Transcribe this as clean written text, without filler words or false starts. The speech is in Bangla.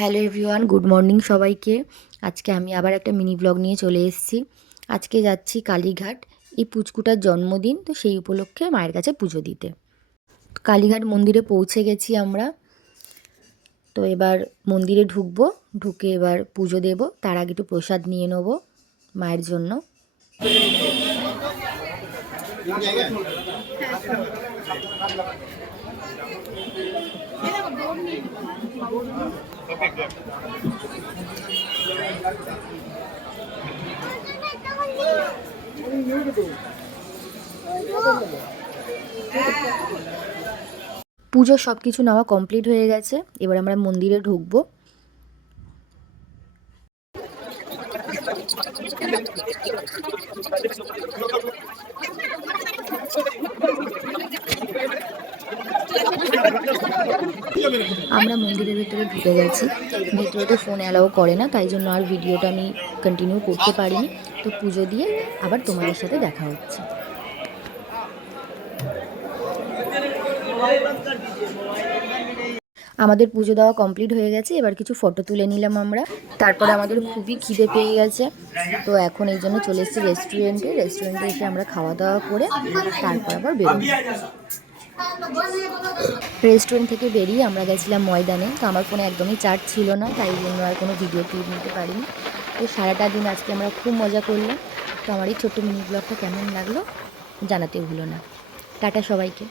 হ্যালো এভরিওয়ান, গুড মর্নিং সবাইকে। আজকে আমি আবার একটা মিনি ব্লগ নিয়ে চলে এসেছি। আজকে যাচ্ছি কালীঘাট, এই পুচকুটার জন্মদিন, তো সেই উপলক্ষে মায়ের কাছে পুজো দিতে। কালীঘাট মন্দিরে পৌঁছে গেছি আমরা। তো এবার মন্দিরে ঢুকবো, ঢুকে এবার পুজো দেব। তার আগে একটু প্রসাদ নিয়ে নেবো মায়ের জন্য। পুজোর সব কিছু নেওয়া কমপ্লিট হয়ে গেছে, এবার আমরা মন্দিরে ঢুকবো। আমরা মন্দিরের ভেতরে ঢুকে গেছি। ভেতরে তো ফোন অ্যালাউ করে না, তাই জন্য আর ভিডিওটা আমি কন্টিনিউ করতে পারিনি। তো পুজো দিয়ে আবার তোমাদের সাথে দেখা হচ্ছে। আমাদের পুজো দেওয়া কমপ্লিট হয়ে গেছে, এবার কিছু ফটো তুলে নিলাম আমরা। তারপরে আমাদের খুবই খিদে পেয়ে গেছে, তো এখন এই জন্য চলে এসেছি রেস্টুরেন্টে এসে আমরা খাওয়া দাওয়া করে তারপর আবার বেরোবো। রেস্টুরেন্ট থেকে বেরিয়ে আমরা গেছিলাম ময়দানে। তো আমার ফোনে একদমই চার্জ ছিল না, তাই জন্য আর কোনো ভিডিও ক্লিপ নিতে পারিনি। তো সারাটা দিন আজকে আমরা খুব মজা করলাম। তো আমার এই ছোট্ট মিনি ব্লগটা কেমন লাগলো জানাতে ভুলো না। টাটা সবাইকে।